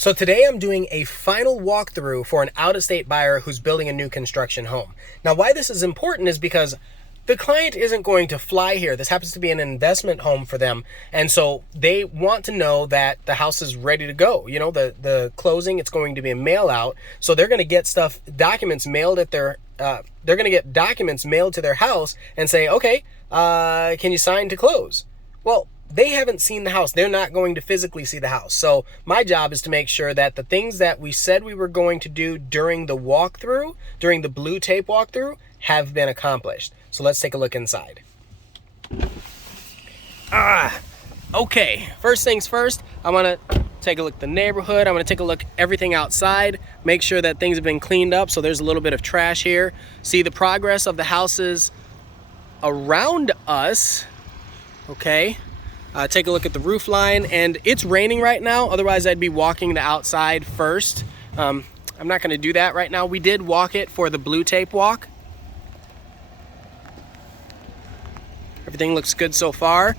So today I'm doing a final walkthrough for an out-of-state buyer who's building a new construction home. Now, why this is important is because the client isn't going to fly here. This happens to be an investment home for them. And so they want to know that the house is ready to go. You know, the closing, it's going to be a mail out. So they're going to get documents mailed at their, they're going to get documents mailed to their house and say, okay, can you sign to close? Well, they haven't seen the house. They're not going to physically see the house. So my job is to make sure that the things that we said we were going to do during the walkthrough, during the blue tape walkthrough, have been accomplished. So let's take a look inside. Okay. First things first, I want to take a look at the neighborhood. I want to take a look at everything outside, make sure that things have been cleaned up. So there's a little bit of trash here. See the progress of the houses around us. Okay. Take a look at the roof line, and it's raining right now. Otherwise, I'd be walking the outside first. I'm not going to do that right now. We did walk it for the blue tape walk. Everything looks good so far.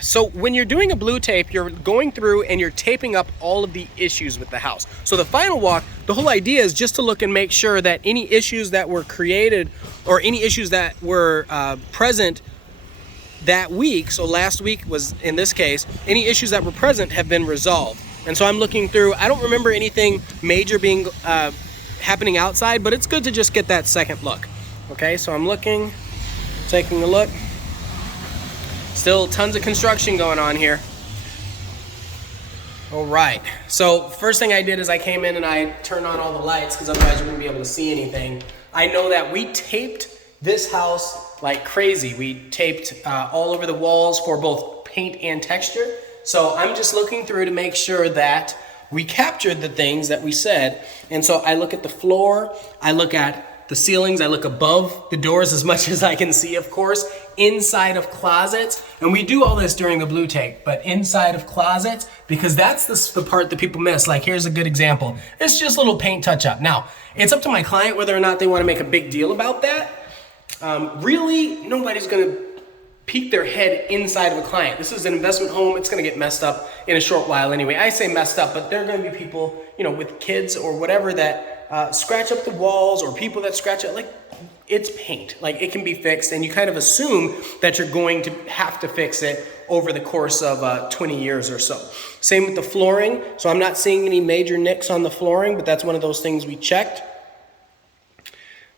So when you're doing a blue tape, you're going through and you're taping up all of the issues with the house. So the final walk, the whole idea is just to look and make sure that any issues that were created or any issues that were present that week, so last week was in this case, any issues that were present have been resolved. And so I'm looking through, I don't remember anything major being happening outside, but it's good to just get that second look. Okay, so I'm looking, taking a look. Still tons of construction going on here. All right, so first thing I did is I came in and I turned on all the lights because otherwise you wouldn't be able to see anything. I know that we taped this house like crazy. We taped all over the walls for both paint and texture. So I'm just looking through to make sure that we captured the things that we said. And so I look at the floor, I look at the ceilings, I look above the doors as much as I can see, of course, inside of closets. And we do all this during the blue tape, but inside of closets, because that's the part that people miss. Like, here's a good example. It's just a little paint touch up. Now, it's up to my client whether or not they want to make a big deal about that. Really, nobody's going to peek their head inside of a client. This is an investment home. It's going to get messed up in a short while anyway. I say messed up, but there are going to be people, you know, with kids or whatever that scratch up the walls, or people that scratch it. Like, it's paint. Like, it can be fixed, and you kind of assume that you're going to have to fix it over the course of 20 years or so. Same with the flooring. So I'm not seeing any major nicks on the flooring, but that's one of those things we checked.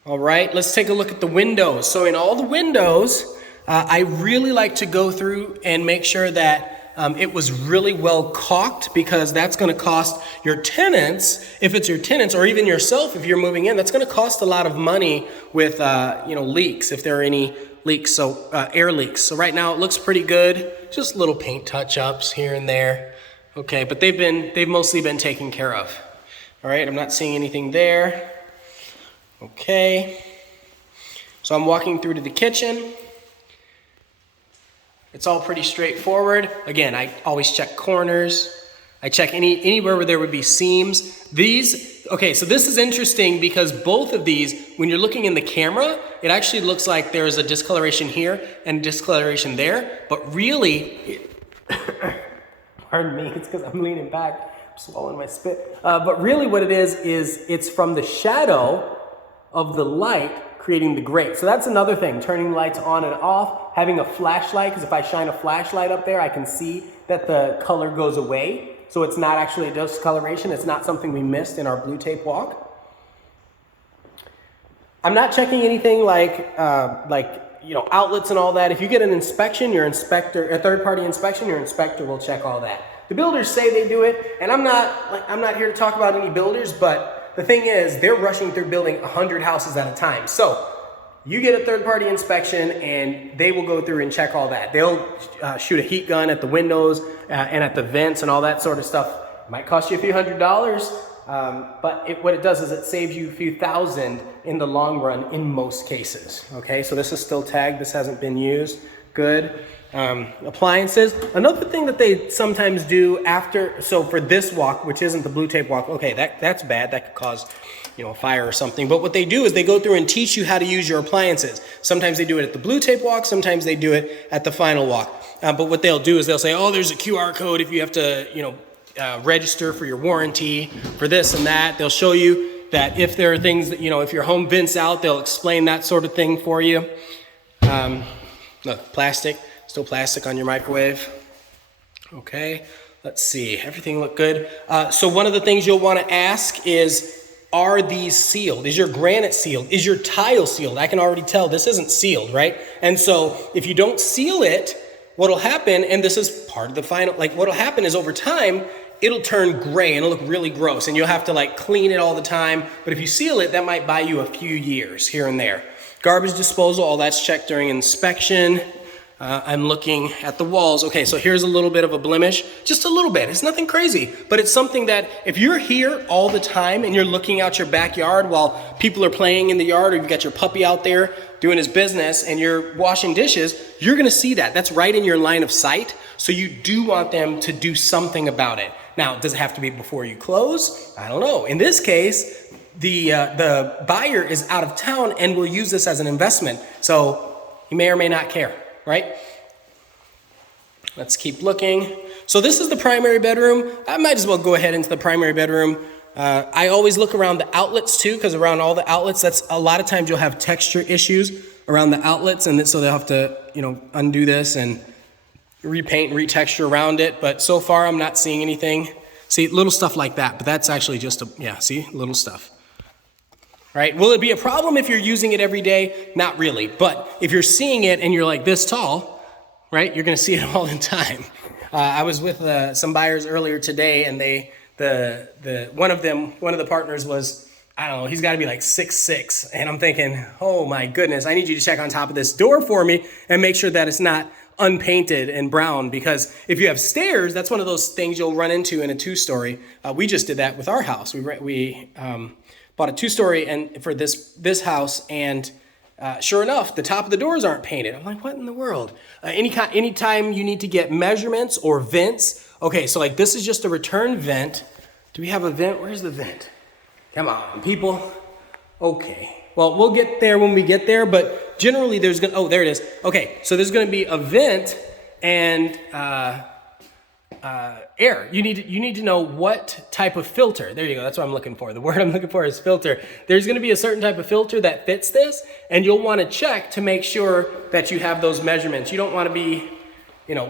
All right, let's take a look at the windows. So in all the windows, I really like to go through and make sure that it was really well caulked, because that's going to cost your tenants, if it's your tenants, or even yourself if you're moving in, that's going to cost a lot of money with leaks, if there are any leaks, so air leaks. So right now it looks pretty good, just little paint touch-ups here and there. Okay, but they've mostly been taken care of. All right, I'm not seeing anything there. Okay, so I'm walking through to the kitchen. It's all pretty straightforward. Again, I always check corners. I check anywhere where there would be seams. Okay, so this is interesting because both of these, when you're looking in the camera, it actually looks like there's a discoloration here and discoloration there, but really, pardon me, it's because I'm leaning back, I'm swallowing my spit. But really what it is it's from the shadow of the light creating the gray. So that's another thing, turning lights on and off, having a flashlight, because if I shine a flashlight up there, I can see that the color goes away. So it's not actually a discoloration. It's not something we missed in our blue tape walk. I'm not checking anything like outlets and all that. If you get an inspection, a third-party inspection, your inspector will check all that. The builders say they do it, and I'm not here to talk about any builders, but the thing is, they're rushing through building 100 houses at a time. So you get a third-party inspection, and they will go through and check all that. They'll shoot a heat gun at the windows and at the vents and all that sort of stuff. It might cost you a few $100s, but what it does is it saves you a few thousand in the long run in most cases. Okay, so this is still tagged. This hasn't been used. Good. Appliances. Another thing that they sometimes do so for this walk, which isn't the blue tape walk, okay, that's bad. That could cause, a fire or something. But what they do is they go through and teach you how to use your appliances. Sometimes they do it at the blue tape walk. Sometimes they do it at the final walk. But what they'll do is they'll say, oh, there's a QR code if you have to, register for your warranty, for this and that. They'll show you that if there are things that, if your home vents out, they'll explain that sort of thing for you. Look, plastic, still plastic on your microwave. Okay, let's see, everything looked good. So one of the things you'll want to ask is, are these sealed? Is your granite sealed? Is your tile sealed? I can already tell this isn't sealed, right? And so if you don't seal it, what'll happen, and this is part of the final, what'll happen is over time, it'll turn gray and it'll look really gross and you'll have to clean it all the time. But if you seal it, that might buy you a few years here and there. Garbage disposal, all that's checked during inspection. I'm looking at the walls. Okay, so here's a little bit of a blemish, just a little bit. It's nothing crazy, but it's something that if you're here all the time and you're looking out your backyard while people are playing in the yard, or you've got your puppy out there doing his business and you're washing dishes, you're gonna see that. That's right in your line of sight. So you do want them to do something about it. Now, does it have to be before you close? I don't know. In this case, the buyer is out of town and will use this as an investment. So he may or may not care. Right? Let's keep looking. So this is the primary bedroom. I might as well go ahead into the primary bedroom. I always look around the outlets too, because around all the outlets, that's a lot of times you'll have texture issues around the outlets, and so they'll have to, undo this and repaint and retexture around it. But so far, I'm not seeing anything. See, little stuff like that, but that's actually just see, little stuff. Right? Will it be a problem if you're using it every day? Not really. But if you're seeing it and you're like this tall, right, you're going to see it all the time. I was with some buyers earlier today, and one of the partners was, I don't know, he's got to be 6'6", and I'm thinking, oh my goodness, I need you to check on top of this door for me and make sure that it's not unpainted and brown, because if you have stairs, that's one of those things you'll run into in a two-story. We just did that with our house. We bought a two-story and for this house, and sure enough, the top of the doors aren't painted. I'm like, what in the world? Anytime you need to get measurements or vents. Okay, so this is just a return vent. Do we have a vent? Where's the vent? Come on, people. Okay, well, we'll get there when we get there, but generally there it is. Okay, so there's gonna be a vent and air. You need to know what type of filter. There you go. That's what I'm looking for. The word I'm looking for is filter. There's going to be a certain type of filter that fits this, and you'll want to check to make sure that you have those measurements. You don't want to be,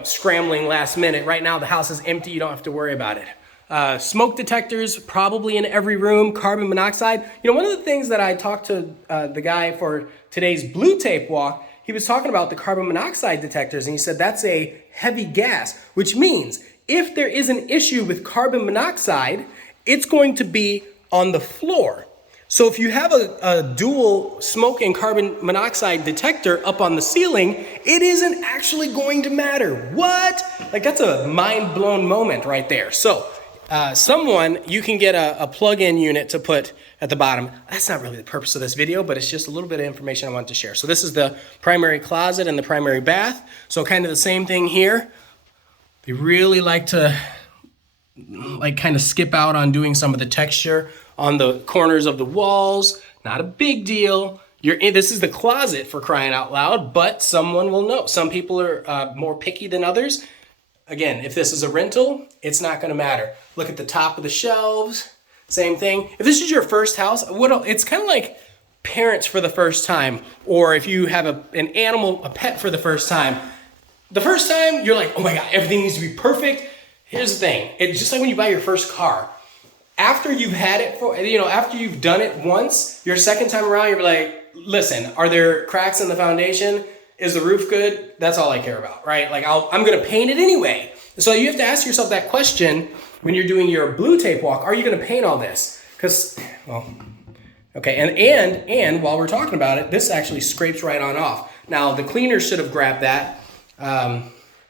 scrambling last minute. Right now the house is empty. You don't have to worry about it. Smoke detectors probably in every room. Carbon monoxide. One of the things that I talked to the guy for today's blue tape walk, he was talking about the carbon monoxide detectors, and he said that's a heavy gas, which means if there is an issue with carbon monoxide, it's going to be on the floor. So if you have a dual smoke and carbon monoxide detector up on the ceiling, it isn't actually going to matter. What? That's a mind-blown moment right there. So you can get a plug-in unit to put at the bottom. That's not really the purpose of this video, but it's just a little bit of information I wanted to share. So this is the primary closet and the primary bath. So kind of the same thing here. They really like to kind of skip out on doing some of the texture on the corners of the walls. Not a big deal. This is the closet, for crying out loud, but someone will know. Some people are more picky than others. Again, if this is a rental, it's not going to matter. Look at the top of the shelves. Same thing. If this is your first house, it's kind of like parents for the first time, or if you have an animal, a pet for the first time. The first time, you're like, oh my God, everything needs to be perfect. Here's the thing. It's just like when you buy your first car. After you've had it after you've done it once, your second time around, you're like, listen, are there cracks in the foundation? Is the roof good? That's all I care about, right? I'm going to paint it anyway. So you have to ask yourself that question when you're doing your blue tape walk. Are you going to paint all this? Okay. And while we're talking about it, this actually scrapes right on off. Now, the cleaner should have grabbed that.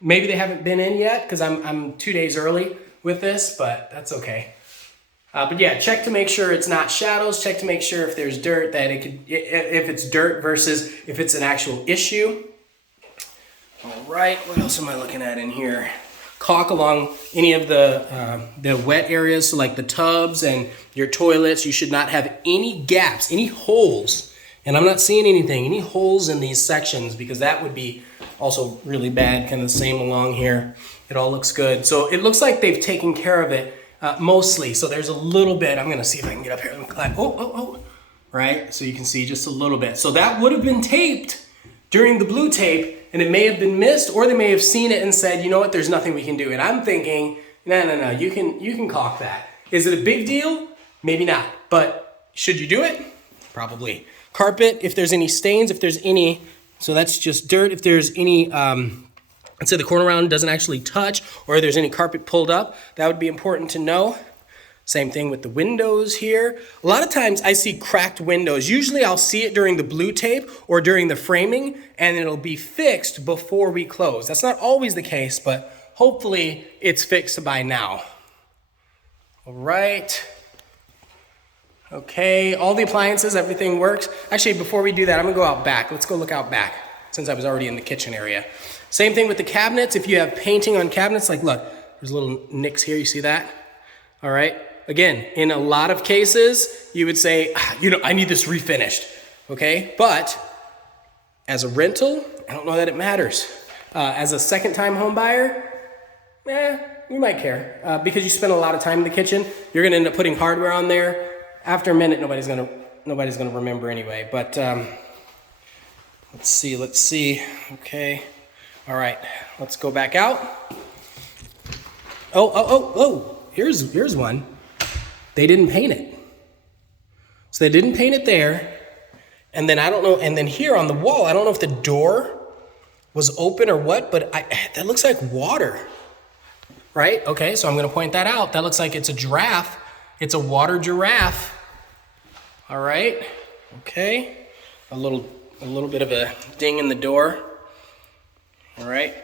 Maybe they haven't been in yet because I'm 2 days early with this, but that's okay. But yeah, check to make sure it's not shadows. Check to make sure if there's dirt if it's dirt versus if it's an actual issue. All right, what else am I looking at in here? Caulk along any of the wet areas, so like the tubs and your toilets. You should not have any gaps, any holes. And I'm not seeing any holes in these sections, because that would be also really bad, kind of the same along here. It all looks good. So it looks like they've taken care of it mostly. So there's a little bit. I'm gonna see if I can get up here. Let me climb. Oh. Right? So you can see just a little bit. So that would have been taped during the blue tape, and it may have been missed, or they may have seen it and said, you know what, there's nothing we can do. And I'm thinking, no, you can caulk that. Is it a big deal? Maybe not. But should you do it? Probably. Carpet, if there's any stains, if there's any, so that's just dirt. If there's any, let's say the corner round doesn't actually touch, or there's any carpet pulled up, that would be important to know. Same thing with the windows here. A lot of times I see cracked windows. Usually I'll see it during the blue tape or during the framing, and it'll be fixed before we close. That's not always the case, but hopefully it's fixed by now. All right. Okay, all the appliances, everything works. Actually, before we do that, I'm gonna go out back. Let's go look out back, since I was already in the kitchen area. Same thing with the cabinets. If you have painting on cabinets, like look, there's little nicks here, you see that? All right. Again, in a lot of cases, you would say, I need this refinished, okay? But as a rental, I don't know that it matters. As a second-time home buyer, you might care. Because you spend a lot of time in the kitchen, you're gonna end up putting hardware on there. After a minute, nobody's gonna remember anyway. But let's see. Okay, all right, let's go back out. Oh, here's one. They didn't paint it. So they didn't paint it there. And then I don't know, and then here on the wall, I don't know if the door was open or what, but that looks like water, right? Okay, so I'm gonna point that out. That looks like it's a giraffe. It's a water giraffe. All right, okay. A little bit of a ding in the door. All right,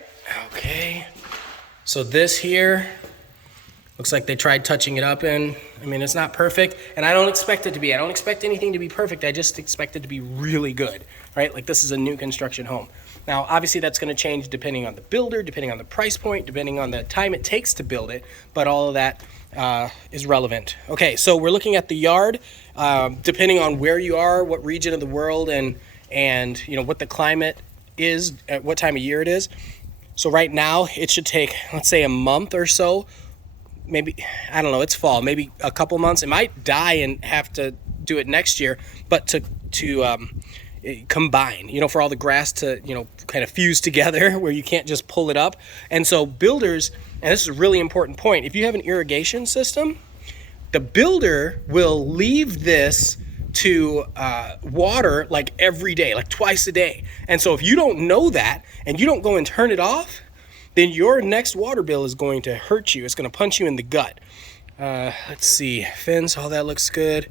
okay. So this here, looks like they tried touching it up, and I mean, it's not perfect, and I don't expect it to be. I don't expect anything to be perfect. I just expect it to be really good, right? Like this is a new construction home. Now, obviously that's gonna change depending on the builder, depending on the price point, depending on the time it takes to build it, but all of that is relevant. Okay, so we're looking at the yard, depending on where you are, what region of the world, and what the climate is, at what time of year it is. So right now, it should take, let's say, a month or so. Maybe, I don't know, it's fall, maybe a couple months. It might die and have to do it next year, but to combine, for all the grass to, kind of fuse together where you can't just pull it up. And so builders, and this is a really important point, if you have an irrigation system, the builder will leave this to water like every day, like twice a day. And so if you don't know that and you don't go and turn it off, then your next water bill is going to hurt you. It's going to punch you in the gut. Let's see, fence, all that looks good.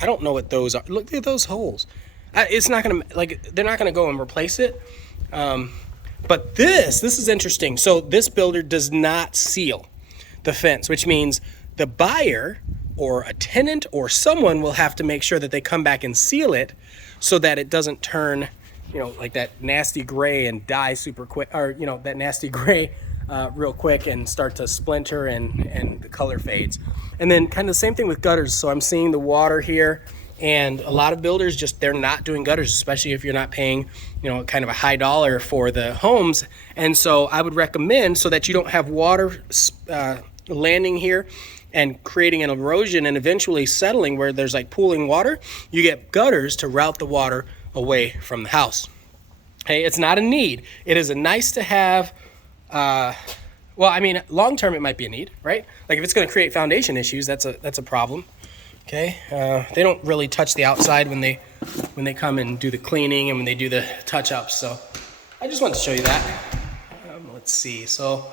I don't know what those are. Look at those holes. It's not going to, they're not going to go and replace it. But this is interesting. So this builder does not seal the fence, which means the buyer or a tenant or someone will have to make sure that they come back and seal it so that it doesn't turn like that nasty gray and die super quick, or that nasty gray real quick and start to splinter and the color fades. And then kind of the same thing with gutters. So I'm seeing the water here, and a lot of builders they're not doing gutters, especially if you're not paying kind of a high dollar for the homes. And so I would recommend, so that you don't have water landing here and creating an erosion and eventually settling where there's like pooling water, you get gutters to route the water away from the house. Okay, it's not a need. It is a nice to have. Long term it might be a need, right? Like if it's going to create foundation issues, that's a problem. Okay, they don't really touch the outside when they come and do the cleaning and when they do the touch ups. So I just wanted to show you that. Let's see. So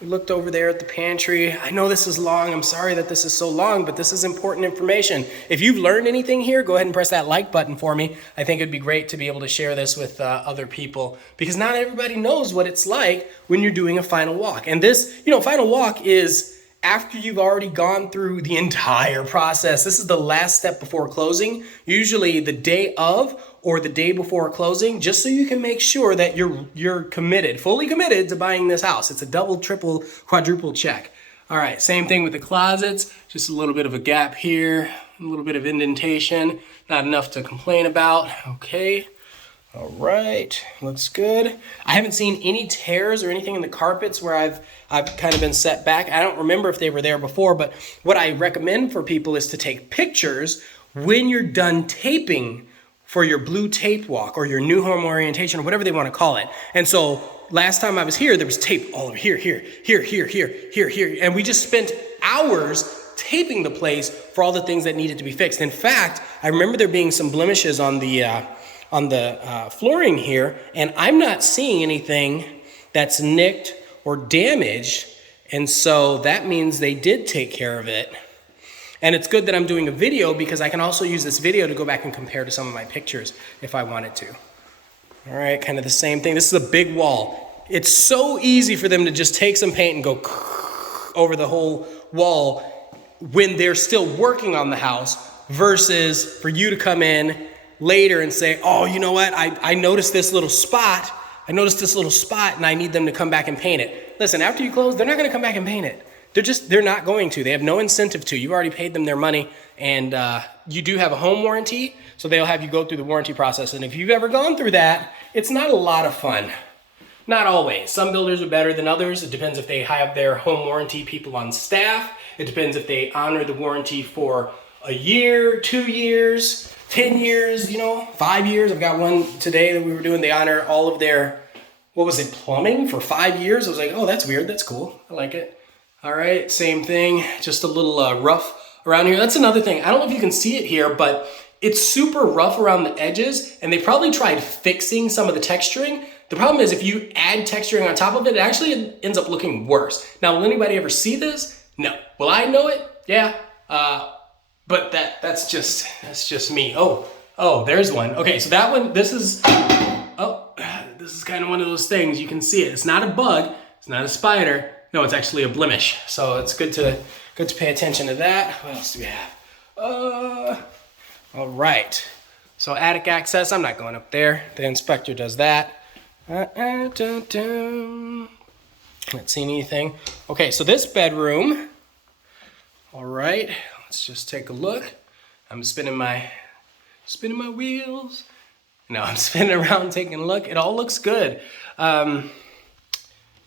we looked over there at the pantry. I know this is long. I'm sorry that this is so long, but this is important information. If you've learned anything here, go ahead and press that like button for me. I think it'd be great to be able to share this with other people, because not everybody knows what it's like when you're doing a final walk. And this, final walk is after you've already gone through the entire process. This is the last step before closing, usually the day of or the day before closing, just so you can make sure that you're committed, fully committed to buying this house. It's a double, triple, quadruple check. All right, same thing with the closets, just a little bit of a gap here, a little bit of indentation, not enough to complain about. Okay, All right, looks good. I haven't seen any tears or anything in the carpets where I've kind of been set back. I don't remember if they were there before, but what I recommend for people is to take pictures when you're done taping for your blue tape walk or your new home orientation or whatever they want to call it. And so last time I was here, there was tape all over here, here. And we just spent hours taping the place for all the things that needed to be fixed. In fact, I remember there being some blemishes on the flooring here, and I'm not seeing anything that's nicked or damaged. And so that means they did take care of it. And it's good that I'm doing a video because I can also use this video to go back and compare to some of my pictures if I wanted to. All right, kind of the same thing. This is a big wall. It's so easy for them to just take some paint and go over the whole wall when they're still working on the house versus for you to come in later and say, oh, you know what? I noticed this little spot. And I need them to come back and paint it. Listen, after you close, they're not going to come back and paint it. They're not going to. They have no incentive to. You've already paid them their money, and you do have a home warranty, so they'll have you go through the warranty process. And if you've ever gone through that, it's not a lot of fun. Not always. Some builders are better than others. It depends if they have their home warranty people on staff. It depends if they honor the warranty for a year, 2 years, 10 years, 5 years. I've got one today that we were doing. They honor all of their, plumbing for 5 years. I was like, oh, that's weird. That's cool. I like it. All right, same thing, just a little rough around here. That's another thing. I don't know if you can see it here, but it's super rough around the edges, and they probably tried fixing some of the texturing. The problem is if you add texturing on top of it, it actually ends up looking worse. Now, will anybody ever see this? No. Will I know it? Yeah. But that's just me. Oh, there's one. Okay, so that one, this is kind of one of those things. You can see it. It's not a bug. It's not a spider. No, it's actually a blemish. So it's good to pay attention to that. What else do we have? All right. So attic access, I'm not going up there. The inspector does that. Not seeing anything. Okay, so this bedroom. All right, let's just take a look. I'm spinning my wheels. No, I'm spinning around taking a look. It all looks good.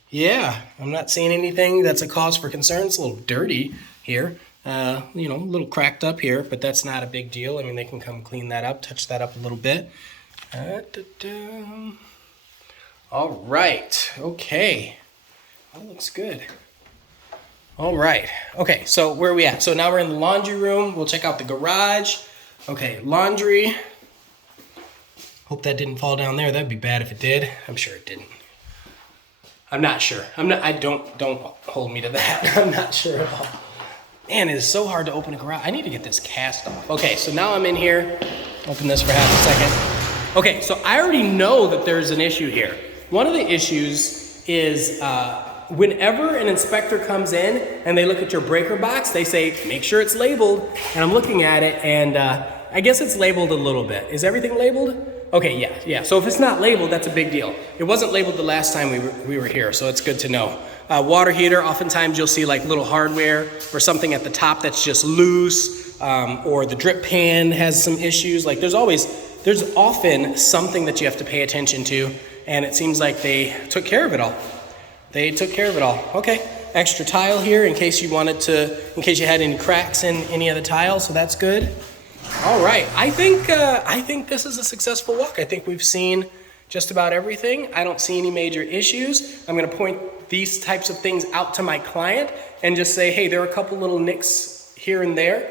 Yeah, I'm not seeing anything that's a cause for concern. It's a little dirty here, a little cracked up here, but that's not a big deal. I mean, they can come clean that up, touch that up a little bit. All right, okay, that looks good. All right, okay, so where are we at? So now we're in the laundry room. We'll check out the garage. Okay, laundry. Hope that didn't fall down there. That'd be bad if it did. I'm sure it didn't. I'm not sure. Don't hold me to that. I'm not sure at all. Man, it is so hard to open a garage. I need to get this cast off. Okay, so now I'm in here. Open this for half a second. Okay, so I already know that there's an issue here. One of the issues is whenever an inspector comes in and they look at your breaker box, they say, make sure it's labeled. And I'm looking at it, and I guess it's labeled a little bit. Is everything labeled? Okay, yeah. So if it's not labeled, that's a big deal. It wasn't labeled the last time we were here, so it's good to know. Water heater, oftentimes you'll see like little hardware or something at the top that's just loose, or the drip pan has some issues. Like there's often something that you have to pay attention to, and it seems like they took care of it all. Okay, extra tile here in case you had any cracks in any of the tile, so that's good. All right, I think this is a successful walk. I think we've seen just about everything. I don't see any major issues. I'm going to point these types of things out to my client and just say, hey, there are a couple little nicks here and there.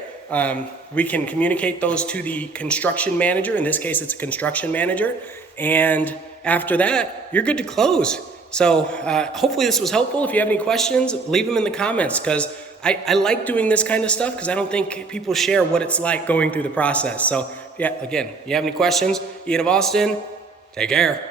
We can communicate those to the construction manager. In this case, it's a construction manager. And after that, you're good to close. So hopefully this was helpful. If you have any questions, leave them in the comments, because I like doing this kind of stuff because I don't think people share what it's like going through the process. So yeah, again, you have any questions, Ian of Austin, take care.